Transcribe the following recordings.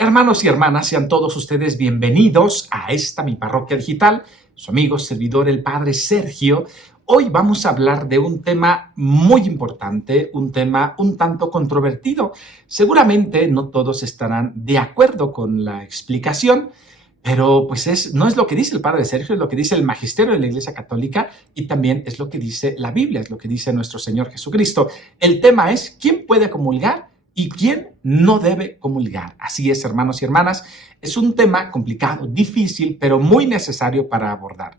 Hermanos y hermanas, sean todos ustedes bienvenidos a esta mi parroquia digital. Su amigo, servidor, el Padre Sergio. Hoy vamos a hablar de un tema muy importante, un tema un tanto controvertido. Seguramente no todos estarán de acuerdo con la explicación, pero pues no es lo que dice el Padre Sergio, es lo que dice el Magisterio de la Iglesia Católica y también es lo que dice la Biblia, es lo que dice nuestro Señor Jesucristo. El tema es: ¿quién puede comulgar y quién no debe comulgar? Así es, hermanos y hermanas, es un tema complicado, difícil, pero muy necesario para abordar.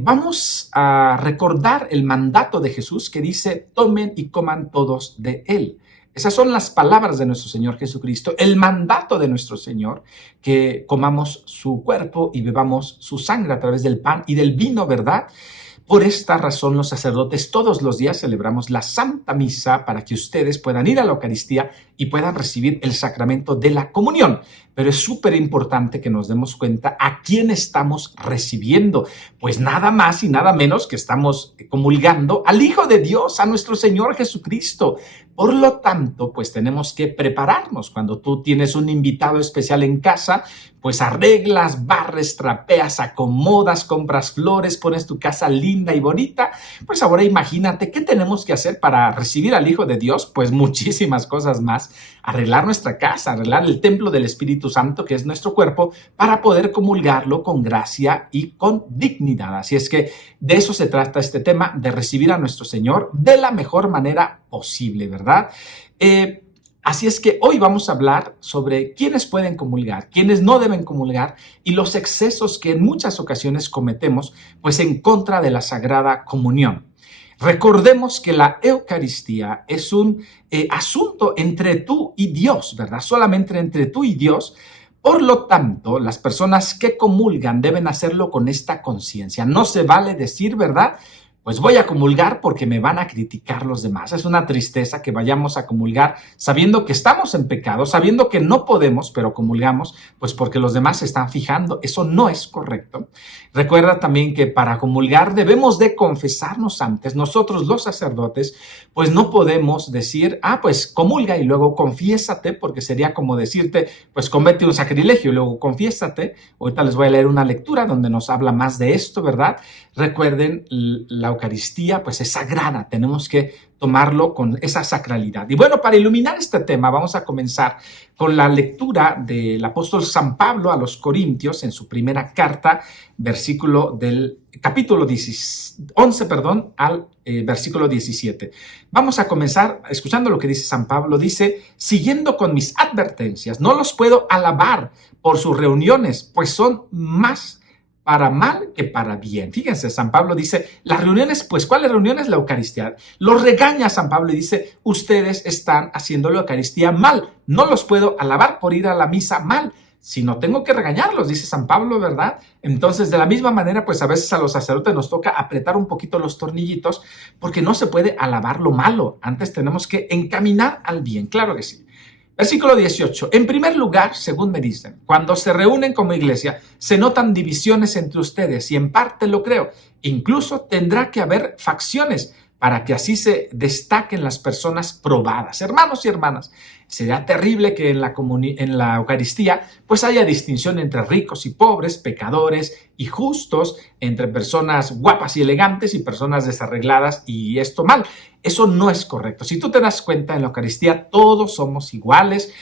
Vamos a recordar el mandato de Jesús que dice: tomen y coman todos de él. Esas son las palabras de nuestro Señor Jesucristo, el mandato de nuestro Señor, que comamos su cuerpo y bebamos su sangre a través del pan y del vino, ¿verdad? Por esta razón, los sacerdotes todos los días celebramos la Santa Misa para que ustedes puedan ir a la Eucaristía y puedan recibir el sacramento de la comunión. Pero es súper importante que nos demos cuenta a quién estamos recibiendo. Pues nada más y nada menos que estamos comulgando al Hijo de Dios, a nuestro Señor Jesucristo. Por lo tanto, pues tenemos que prepararnos. Cuando tú tienes un invitado especial en casa, pues arreglas, barres, trapeas, acomodas, compras flores, pones tu casa linda y bonita. Pues ahora imagínate qué tenemos que hacer para recibir al Hijo de Dios. Pues muchísimas cosas más. Arreglar nuestra casa, arreglar el templo del Espíritu Santo, que es nuestro cuerpo, para poder comulgarlo con gracia y con dignidad. Así es que de eso se trata este tema, de recibir a nuestro Señor de la mejor manera posible, ¿verdad? Así es que hoy vamos a hablar sobre quiénes pueden comulgar, quiénes no deben comulgar y los excesos que en muchas ocasiones cometemos, pues en contra de la Sagrada Comunión. Recordemos que la Eucaristía es un asunto entre tú y Dios, ¿verdad? Solamente entre tú y Dios. Por lo tanto, las personas que comulgan deben hacerlo con esta conciencia. No se vale decir, ¿verdad?, pues voy a comulgar porque me van a criticar los demás. Es una tristeza que vayamos a comulgar sabiendo que estamos en pecado, sabiendo que no podemos, pero comulgamos, pues porque los demás se están fijando. Eso no es correcto. Recuerda también que para comulgar debemos de confesarnos antes. Nosotros los sacerdotes, pues no podemos decir, pues comulga y luego confiésate, porque sería como decirte, pues comete un sacrilegio y luego confiésate. Ahorita les voy a leer una lectura donde nos habla más de esto, ¿verdad? Recuerden, la Eucaristía pues es sagrada, tenemos que tomarlo con esa sacralidad. Y bueno, para iluminar este tema vamos a comenzar con la lectura del apóstol San Pablo a los Corintios en su primera carta, capítulo 11, al versículo 17. Vamos a comenzar escuchando lo que dice San Pablo. Dice: siguiendo con mis advertencias, no los puedo alabar por sus reuniones, pues son más para mal que para bien. Fíjense, San Pablo dice, las reuniones, pues ¿cuáles reuniones? La Eucaristía. Los regaña San Pablo y dice, ustedes están haciendo la Eucaristía mal. No los puedo alabar por ir a la misa mal, sino tengo que regañarlos, dice San Pablo, ¿verdad? Entonces, de la misma manera, pues a veces a los sacerdotes nos toca apretar un poquito los tornillitos porque no se puede alabar lo malo. Antes tenemos que encaminar al bien, claro que sí. Versículo 18. En primer lugar, según me dicen, cuando se reúnen como iglesia, se notan divisiones entre ustedes y en parte lo creo. Incluso tendrá que haber facciones para que así se destaquen las personas probadas. Hermanos y hermanas, será terrible que en la Eucaristía pues haya distinción entre ricos y pobres, pecadores y justos, entre personas guapas y elegantes y personas desarregladas, y esto mal. Eso no es correcto. Si tú te das cuenta, en la Eucaristía todos somos iguales.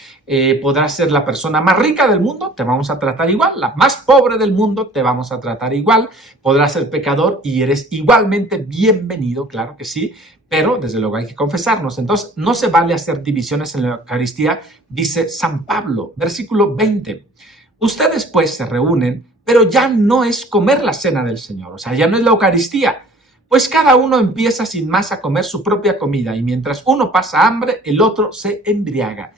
Podrás ser la persona más rica del mundo, te vamos a tratar igual. La más pobre del mundo, te vamos a tratar igual. Podrás ser pecador y eres igualmente bienvenido, claro que sí. Pero desde luego hay que confesarnos. Entonces no se vale hacer divisiones en la Eucaristía, dice San Pablo, versículo 20. Ustedes pues se reúnen, pero ya no es comer la cena del Señor, o sea, ya no es la Eucaristía. Pues cada uno empieza sin más a comer su propia comida y mientras uno pasa hambre, el otro se embriaga.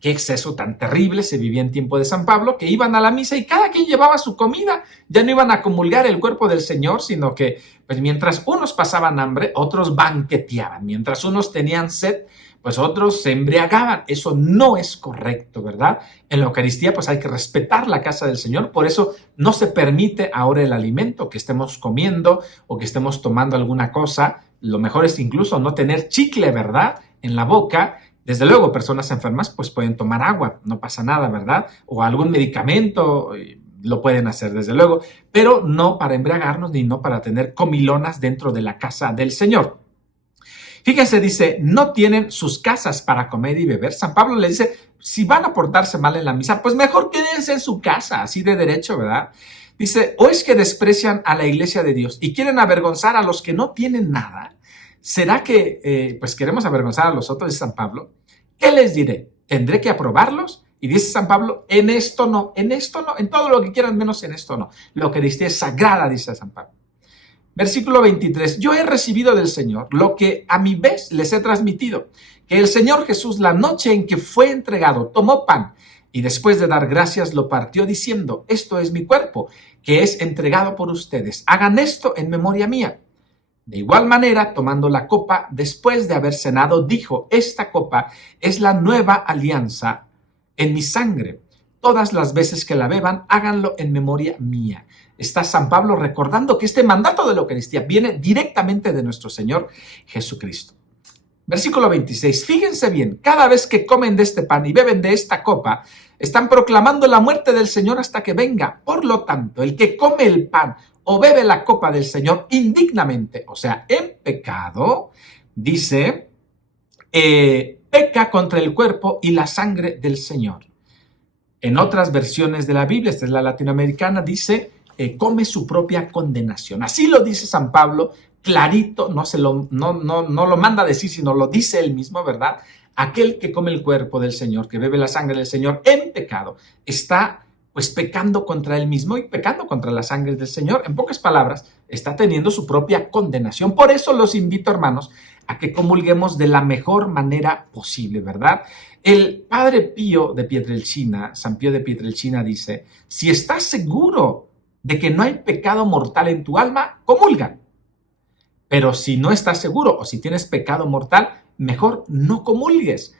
Qué exceso tan terrible se vivía en tiempo de San Pablo, que iban a la misa y cada quien llevaba su comida. Ya no iban a comulgar el cuerpo del Señor, sino que pues mientras unos pasaban hambre, otros banqueteaban. Mientras unos tenían sed, pues otros se embriagaban. Eso no es correcto, ¿verdad? En la Eucaristía pues hay que respetar la casa del Señor. Por eso no se permite ahora el alimento que estemos comiendo o que estemos tomando alguna cosa. Lo mejor es incluso no tener chicle, ¿verdad?, en la boca, Desde luego, personas enfermas pues pueden tomar agua, no pasa nada, ¿verdad? O algún medicamento, lo pueden hacer desde luego, pero no para embriagarnos ni no para tener comilonas dentro de la casa del Señor. Fíjense, dice, no tienen sus casas para comer y beber. San Pablo le dice, si van a portarse mal en la misa, pues mejor quédense en su casa, así de derecho, ¿verdad? Dice, o es que desprecian a la iglesia de Dios y quieren avergonzar a los que no tienen nada. ¿Será que pues queremos avergonzar a los otros? Dice San Pablo. ¿Qué les diré? ¿Tendré que aprobarlos? Y dice San Pablo, en esto no, en todo lo que quieran, menos en esto no. La Eucaristía es sagrada, dice San Pablo. Versículo 23, yo he recibido del Señor lo que a mi vez les he transmitido, que el Señor Jesús la noche en que fue entregado tomó pan y después de dar gracias lo partió diciendo, esto es mi cuerpo, que es entregado por ustedes, hagan esto en memoria mía. De igual manera, tomando la copa, después de haber cenado, dijo, esta copa es la nueva alianza en mi sangre. Todas las veces que la beban, háganlo en memoria mía. Está San Pablo recordando que este mandato de la Eucaristía viene directamente de nuestro Señor Jesucristo. Versículo 26. Fíjense bien, cada vez que comen de este pan y beben de esta copa, están proclamando la muerte del Señor hasta que venga. Por lo tanto, el que come el pan o bebe la copa del Señor indignamente, o sea, en pecado, dice, peca contra el cuerpo y la sangre del Señor. En otras versiones de la Biblia, esta es la latinoamericana, dice, come su propia condenación. Así lo dice San Pablo, clarito, no lo manda a decir, sino lo dice él mismo, ¿verdad? Aquel que come el cuerpo del Señor, que bebe la sangre del Señor en pecado, está pues pecando contra él mismo y pecando contra la sangre del Señor. En pocas palabras, está teniendo su propia condenación. Por eso los invito, hermanos, a que comulguemos de la mejor manera posible, ¿verdad? El Padre Pío de Pietrelcina, San Pío de Pietrelcina dice, si estás seguro de que no hay pecado mortal en tu alma, comulga. Pero si no estás seguro o si tienes pecado mortal, mejor no comulgues.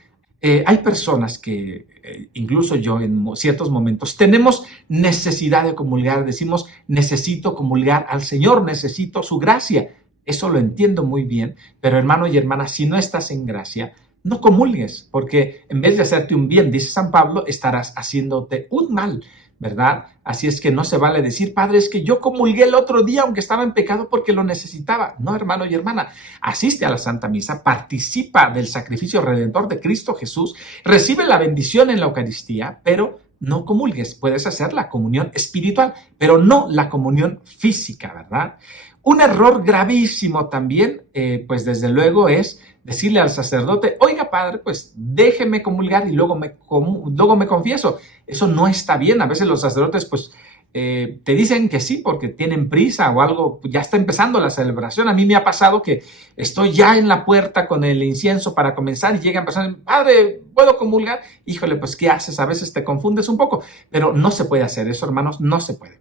Hay personas que, incluso yo en ciertos momentos, tenemos necesidad de comulgar, decimos, necesito comulgar al Señor, necesito su gracia. Eso lo entiendo muy bien, pero hermano y hermana, si no estás en gracia, no comulgues, porque en vez de hacerte un bien, dice San Pablo, estarás haciéndote un mal, ¿verdad? Así es que no se vale decir, Padre, es que yo comulgué el otro día aunque estaba en pecado porque lo necesitaba. No, hermano y hermana, asiste a la Santa Misa, participa del sacrificio redentor de Cristo Jesús, recibe la bendición en la Eucaristía, pero no comulgues. Puedes hacer la comunión espiritual, pero no la comunión física, ¿verdad? Un error gravísimo también, pues desde luego es decirle al sacerdote, oiga padre, pues déjeme comulgar y luego me confieso. Eso no está bien. A veces los sacerdotes pues te dicen que sí porque tienen prisa o algo, ya está empezando la celebración. A mí me ha pasado que estoy ya en la puerta con el incienso para comenzar y llegan personas, padre, ¿puedo comulgar? Híjole, pues ¿qué haces? A veces te confundes un poco, pero no se puede hacer eso, hermanos, no se puede.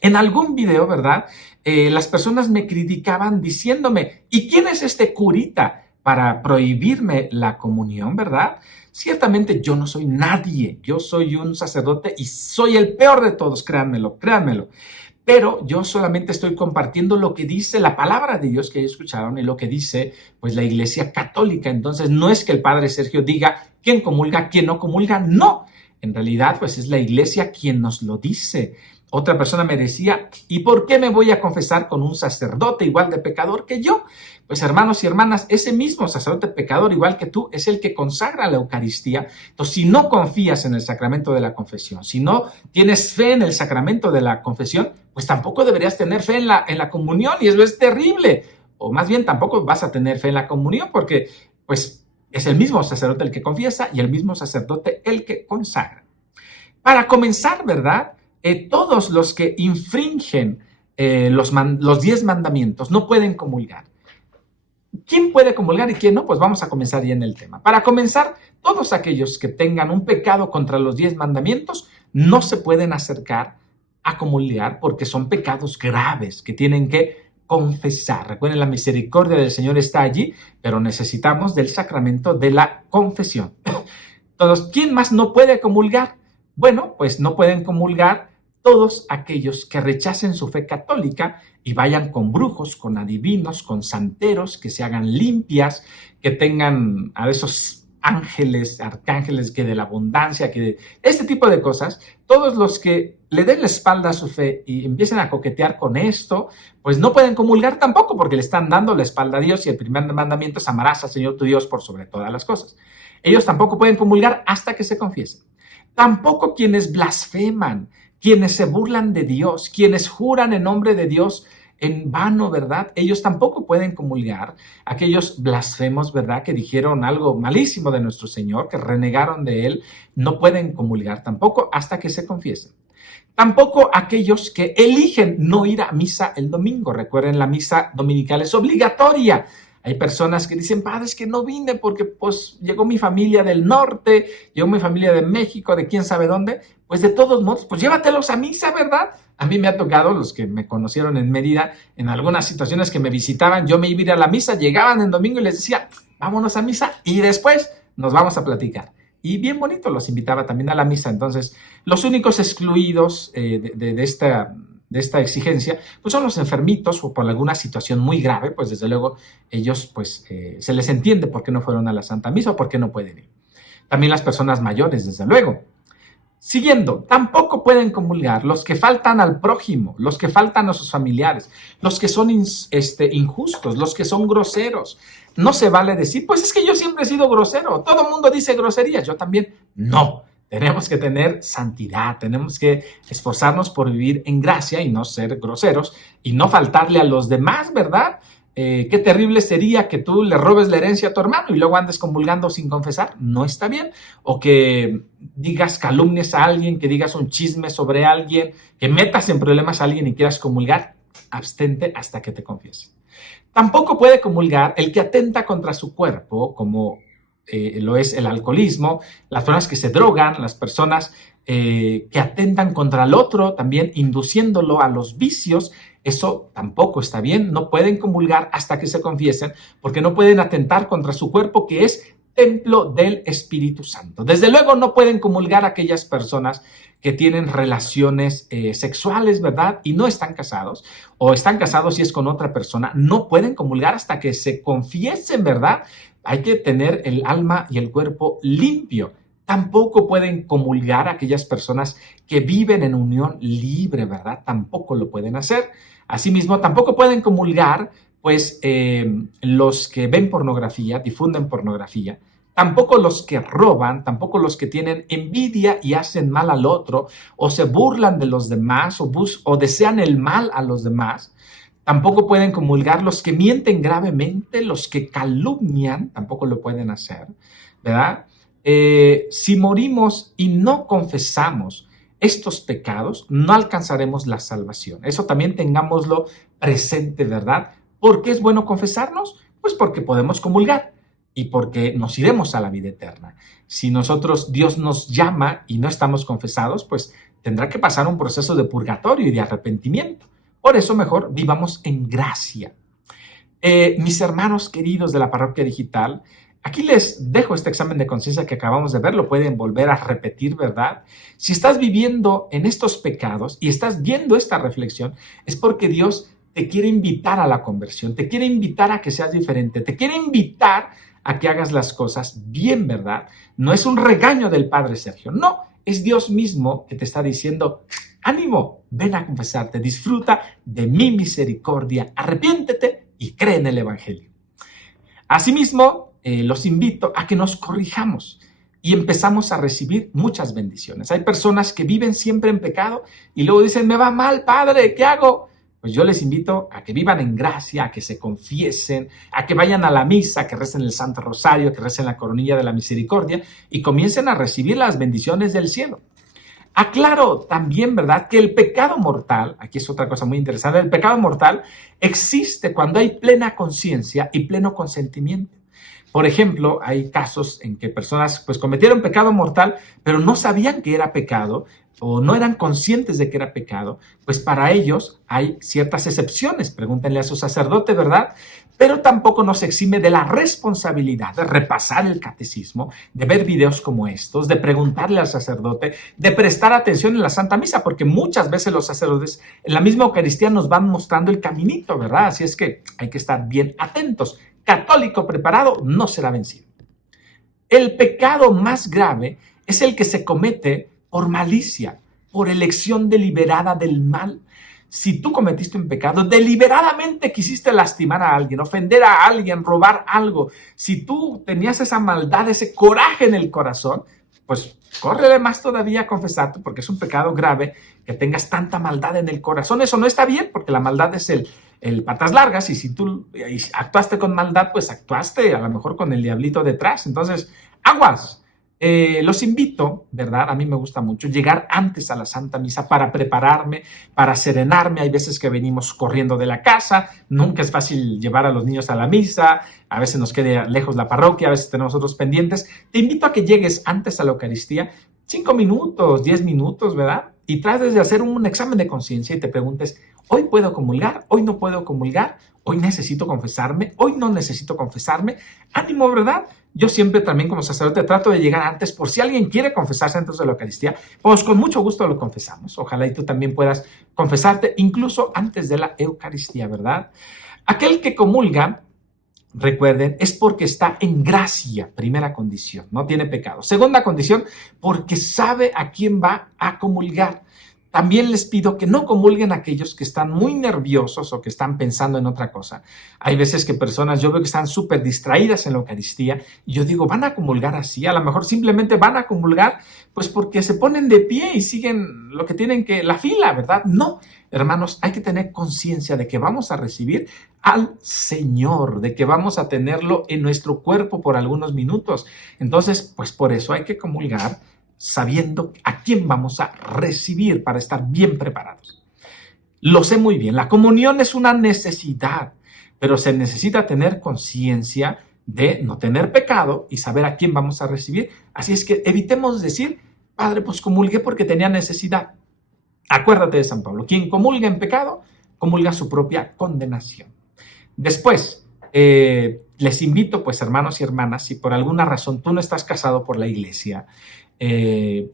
En algún video, ¿verdad? Las personas me criticaban diciéndome, ¿y quién es este curita para prohibirme la comunión, verdad? Ciertamente yo no soy nadie, yo soy un sacerdote y soy el peor de todos, créanmelo. Pero yo solamente estoy compartiendo lo que dice la palabra de Dios que ellos escucharon y lo que dice pues la Iglesia Católica. Entonces no es que el Padre Sergio diga quién comulga, quién no comulga, no. En realidad pues es la Iglesia quien nos lo dice. Otra persona me decía, ¿y por qué me voy a confesar con un sacerdote igual de pecador que yo? Pues hermanos y hermanas, ese mismo sacerdote pecador igual que tú es el que consagra la Eucaristía. Entonces, si no confías en el sacramento de la confesión, si no tienes fe en el sacramento de la confesión, pues tampoco deberías tener fe en la comunión y eso es terrible. O más bien tampoco vas a tener fe en la comunión porque pues es el mismo sacerdote el que confiesa y el mismo sacerdote el que consagra. Para comenzar, ¿verdad? Todos los que infringen los 10 mandamientos no pueden comulgar. ¿Quién puede comulgar y quién no? Pues vamos a comenzar ya en el tema. Para comenzar, todos aquellos que tengan un pecado contra los 10 mandamientos no se pueden acercar a comulgar porque son pecados graves que tienen que confesar. Recuerden, la misericordia del Señor está allí, pero necesitamos del sacramento de la confesión. Entonces, ¿quién más no puede comulgar? Bueno, pues no pueden comulgar todos aquellos que rechacen su fe católica y vayan con brujos, con adivinos, con santeros, que se hagan limpias, que tengan a esos ángeles, arcángeles, que de la abundancia, que de este tipo de cosas, todos los que le den la espalda a su fe y empiecen a coquetear con esto, pues no pueden comulgar tampoco porque le están dando la espalda a Dios y el primer mandamiento es amarás al Señor tu Dios por sobre todas las cosas. Ellos tampoco pueden comulgar hasta que se confiesen. Tampoco quienes blasfeman, quienes se burlan de Dios, quienes juran en nombre de Dios en vano, ¿verdad? Ellos tampoco pueden comulgar. Aquellos blasfemos, ¿verdad? Que dijeron algo malísimo de nuestro Señor, que renegaron de Él, no pueden comulgar tampoco hasta que se confiesen. Tampoco aquellos que eligen no ir a misa el domingo. Recuerden, la misa dominical es obligatoria. Hay personas que dicen, padre, es que no vine porque pues llegó mi familia del norte, llegó mi familia de México, de quién sabe dónde. Pues de todos modos, pues llévatelos a misa, ¿verdad? A mí me ha tocado, los que me conocieron en Mérida, en algunas situaciones que me visitaban, yo me iba a ir a la misa, llegaban el domingo y les decía, vámonos a misa y después nos vamos a platicar. Y bien bonito, los invitaba también a la misa. Entonces, los únicos excluidos de esta exigencia, pues son los enfermitos o por alguna situación muy grave, pues desde luego ellos, pues se les entiende por qué no fueron a la Santa Misa o por qué no pueden ir. También las personas mayores, desde luego. Siguiendo, tampoco pueden comulgar los que faltan al prójimo, los que faltan a sus familiares, los que son injustos, los que son groseros. No se vale decir, pues es que yo siempre he sido grosero, todo el mundo dice groserías, yo también. No, tenemos que tener santidad, tenemos que esforzarnos por vivir en gracia y no ser groseros y no faltarle a los demás, ¿verdad? Qué terrible sería que tú le robes la herencia a tu hermano y luego andes comulgando sin confesar. No está bien. O que digas calumnias a alguien, que digas un chisme sobre alguien, que metas en problemas a alguien y quieras comulgar. Abstente hasta que te confiese. Tampoco puede comulgar el que atenta contra su cuerpo, como lo es el alcoholismo, las personas que se drogan, las personas que atentan contra el otro, también induciéndolo a los vicios. Eso tampoco está bien, no pueden comulgar hasta que se confiesen, porque no pueden atentar contra su cuerpo, que es templo del Espíritu Santo. Desde luego no pueden comulgar aquellas personas que tienen relaciones sexuales, ¿verdad? Y no están casados, o están casados y es con otra persona, no pueden comulgar hasta que se confiesen, ¿verdad? Hay que tener el alma y el cuerpo limpio. Tampoco pueden comulgar aquellas personas que viven en unión libre, ¿verdad? Tampoco lo pueden hacer. Asimismo, tampoco pueden comulgar, pues, los que ven pornografía, difunden pornografía, tampoco los que roban, tampoco los que tienen envidia y hacen mal al otro, o se burlan de los demás, o desean el mal a los demás. Tampoco pueden comulgar los que mienten gravemente, los que calumnian, tampoco lo pueden hacer, ¿verdad? Si morimos y no confesamos estos pecados, no alcanzaremos la salvación. Eso también tengámoslo presente, ¿verdad? ¿Por qué es bueno confesarnos? Pues porque podemos comulgar y porque nos iremos a la vida eterna. Si Dios nos llama y no estamos confesados, pues tendrá que pasar un proceso de purgatorio y de arrepentimiento. Por eso mejor vivamos en gracia. Mis hermanos queridos de la Parroquia Digital, aquí les dejo este examen de conciencia que acabamos de ver, lo pueden volver a repetir, ¿verdad? Si estás viviendo en estos pecados y estás viendo esta reflexión, es porque Dios te quiere invitar a la conversión, te quiere invitar a que seas diferente, te quiere invitar a que hagas las cosas bien, ¿verdad? No es un regaño del Padre Sergio, no, es Dios mismo que te está diciendo, ánimo, ven a confesarte, disfruta de mi misericordia, arrepiéntete y cree en el Evangelio. Asimismo, los invito a que nos corrijamos y empezamos a recibir muchas bendiciones. Hay personas que viven siempre en pecado y luego dicen, me va mal, Padre, ¿qué hago? Pues yo les invito a que vivan en gracia, a que se confiesen, a que vayan a la misa, que recen el Santo Rosario, que recen la coronilla de la misericordia y comiencen a recibir las bendiciones del cielo. Aclaro también, ¿verdad?, que el pecado mortal, aquí es otra cosa muy interesante, el pecado mortal existe cuando hay plena conciencia y pleno consentimiento. Por ejemplo, hay casos en que personas pues cometieron pecado mortal, pero no sabían que era pecado o no eran conscientes de que era pecado, pues para ellos hay ciertas excepciones. Pregúntenle a su sacerdote, ¿verdad? Pero tampoco nos exime de la responsabilidad de repasar el catecismo, de ver videos como estos, de preguntarle al sacerdote, de prestar atención en la Santa Misa, porque muchas veces los sacerdotes en la misma Eucaristía nos van mostrando el caminito, ¿verdad? Así es que hay que estar bien atentos. Católico preparado no será vencido. El pecado más grave es el que se comete por malicia, por elección deliberada del mal. Si tú cometiste un pecado, deliberadamente quisiste lastimar a alguien, ofender a alguien, robar algo, si tú tenías esa maldad, ese coraje en el corazón, pues córrele más todavía a confesarte, porque es un pecado grave que tengas tanta maldad en el corazón. Eso no está bien, porque la maldad es el patas largas, y si tú actuaste con maldad, pues actuaste a lo mejor con el diablito detrás. Entonces, aguas. Los invito, ¿verdad? A mí me gusta mucho llegar antes a la Santa Misa para prepararme, para serenarme. Hay veces que venimos corriendo de la casa, nunca es fácil llevar a los niños a la misa, a veces nos queda lejos la parroquia, a veces tenemos otros pendientes. Te invito a que llegues antes a la Eucaristía, 5 minutos, 10 minutos, ¿verdad? Y trates de hacer un examen de conciencia y te preguntes, ¿hoy puedo comulgar? ¿Hoy no puedo comulgar? ¿Hoy necesito confesarme? ¿Hoy no necesito confesarme? Ánimo, ¿verdad? Yo siempre también como sacerdote trato de llegar antes por si alguien quiere confesarse antes de la Eucaristía, pues con mucho gusto lo confesamos. Ojalá y tú también puedas confesarte incluso antes de la Eucaristía, ¿verdad? Aquel que comulga, recuerden, es porque está en gracia, primera condición, no tiene pecado. Segunda condición, porque sabe a quién va a comulgar. También les pido que no comulguen aquellos que están muy nerviosos o que están pensando en otra cosa. Hay veces que personas, yo veo que están súper distraídas en la Eucaristía y yo digo, ¿van a comulgar así? A lo mejor simplemente van a comulgar pues porque se ponen de pie y siguen lo que tienen que, la fila, ¿verdad? No, hermanos, hay que tener conciencia de que vamos a recibir al Señor, de que vamos a tenerlo en nuestro cuerpo por algunos minutos. Entonces, pues por eso hay que comulgar sabiendo a quién vamos a recibir para estar bien preparados. Lo sé muy bien, la comunión es una necesidad, pero se necesita tener conciencia de no tener pecado y saber a quién vamos a recibir. Así es que evitemos decir, Padre, pues comulgué porque tenía necesidad. Acuérdate de San Pablo, quien comulga en pecado, comulga su propia condenación. Después, les invito, pues hermanos y hermanas, si por alguna razón tú no estás casado por la iglesia,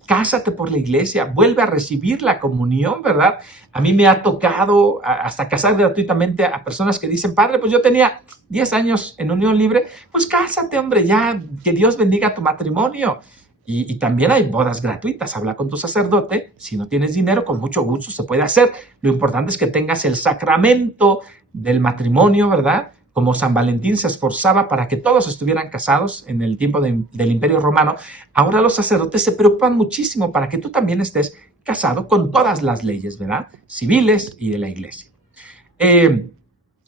cásate por la iglesia, vuelve a recibir la comunión, ¿verdad? A mí me ha tocado hasta casar gratuitamente a personas que dicen, Padre, pues yo tenía 10 años en unión libre, pues cásate, hombre, ya, que Dios bendiga tu matrimonio. Y también hay bodas gratuitas, habla con tu sacerdote, si no tienes dinero, con mucho gusto se puede hacer. Lo importante es que tengas el sacramento del matrimonio, ¿verdad? Como San Valentín se esforzaba para que todos estuvieran casados en el tiempo del Imperio Romano, ahora los sacerdotes se preocupan muchísimo para que tú también estés casado con todas las leyes, ¿verdad? Civiles y de la iglesia.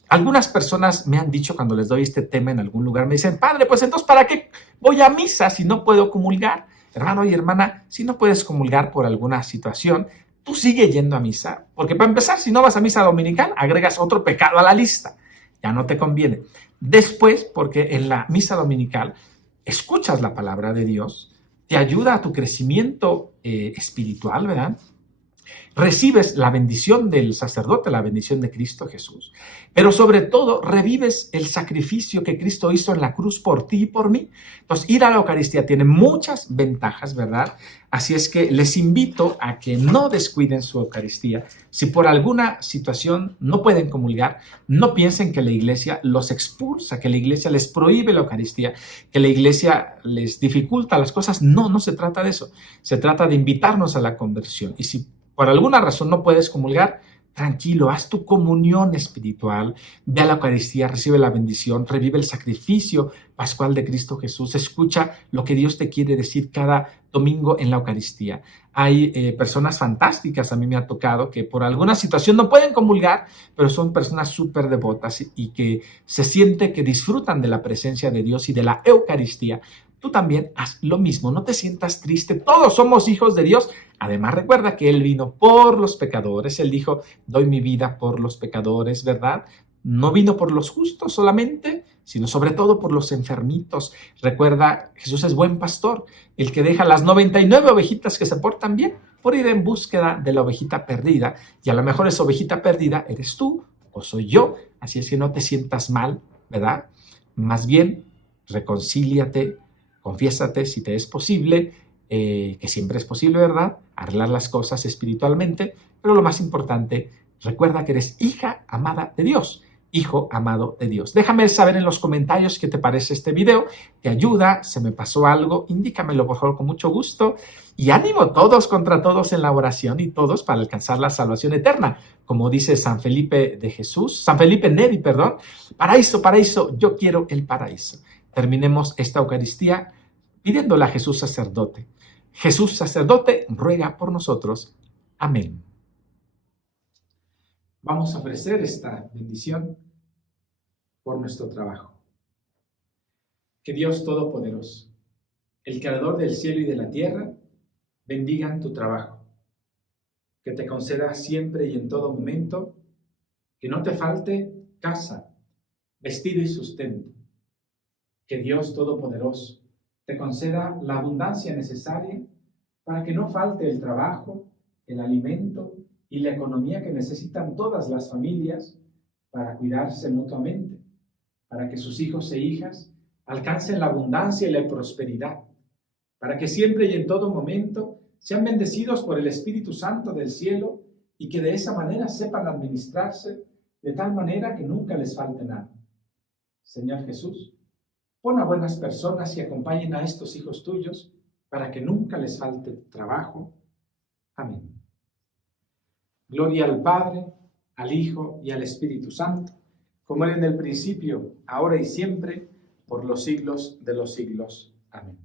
Algunas personas me han dicho cuando les doy este tema en algún lugar, me dicen, Padre, pues entonces, ¿para qué voy a misa si no puedo comulgar? Hermano y hermana, si no puedes comulgar por alguna situación, tú sigue yendo a misa, porque para empezar, si no vas a misa dominical, agregas otro pecado a la lista. Ya no te conviene. Después, porque en la misa dominical escuchas la palabra de Dios, te ayuda a tu crecimiento espiritual, ¿verdad? Recibes la bendición del sacerdote, la bendición de Cristo Jesús, pero sobre todo revives el sacrificio que Cristo hizo en la cruz por ti y por mí. Entonces, ir a la Eucaristía tiene muchas ventajas, ¿verdad? Así es que les invito a que no descuiden su Eucaristía. Si por alguna situación no pueden comulgar, no piensen que la iglesia los expulsa, que la iglesia les prohíbe la Eucaristía, que la iglesia les dificulta las cosas. No, no se trata de eso. Se trata de invitarnos a la conversión. Y si por alguna razón no puedes comulgar, tranquilo, haz tu comunión espiritual, ve a la Eucaristía, recibe la bendición, revive el sacrificio pascual de Cristo Jesús, escucha lo que Dios te quiere decir cada domingo en la Eucaristía. Hay personas fantásticas, a mí me ha tocado, que por alguna situación no pueden comulgar, pero son personas súper devotas y que se siente que disfrutan de la presencia de Dios y de la Eucaristía. Tú también haz lo mismo, no te sientas triste, todos somos hijos de Dios. Además, recuerda que Él vino por los pecadores, Él dijo, doy mi vida por los pecadores, ¿verdad? No vino por los justos solamente, sino sobre todo por los enfermitos. Recuerda, Jesús es buen pastor, el que deja las 99 ovejitas que se portan bien por ir en búsqueda de la ovejita perdida. Y a lo mejor esa ovejita perdida eres tú o soy yo, así es que no te sientas mal, ¿verdad? Más bien, reconcíliate, confiésate si te es posible, que siempre es posible, ¿verdad? Arreglar las cosas espiritualmente, pero lo más importante, recuerda que eres hija amada de Dios hijo amado de Dios. Déjame saber en los comentarios qué te parece este video, te ayuda, se me pasó algo, indícamelo por favor con mucho gusto y ánimo todos contra todos en la oración y todos para alcanzar la salvación eterna. Como dice San Felipe Neri, perdón, paraíso, yo quiero el paraíso. Terminemos esta Eucaristía pidiéndole a Jesús sacerdote. Jesús sacerdote, ruega por nosotros. Amén. Vamos a ofrecer esta bendición por nuestro trabajo. Que Dios Todopoderoso, el Creador del cielo y de la tierra, bendiga tu trabajo. Que te conceda siempre y en todo momento que no te falte casa, vestido y sustento. Que Dios Todopoderoso te conceda la abundancia necesaria para que no falte el trabajo, el alimento y la economía que necesitan todas las familias para cuidarse mutuamente, para que sus hijos e hijas alcancen la abundancia y la prosperidad, para que siempre y en todo momento sean bendecidos por el Espíritu Santo del cielo y que de esa manera sepan administrarse de tal manera que nunca les falte nada. Señor Jesús, pon a buenas personas y acompañen a estos hijos tuyos para que nunca les falte trabajo. Amén. Gloria al Padre, al Hijo y al Espíritu Santo, como era en el principio, ahora y siempre, por los siglos de los siglos. Amén.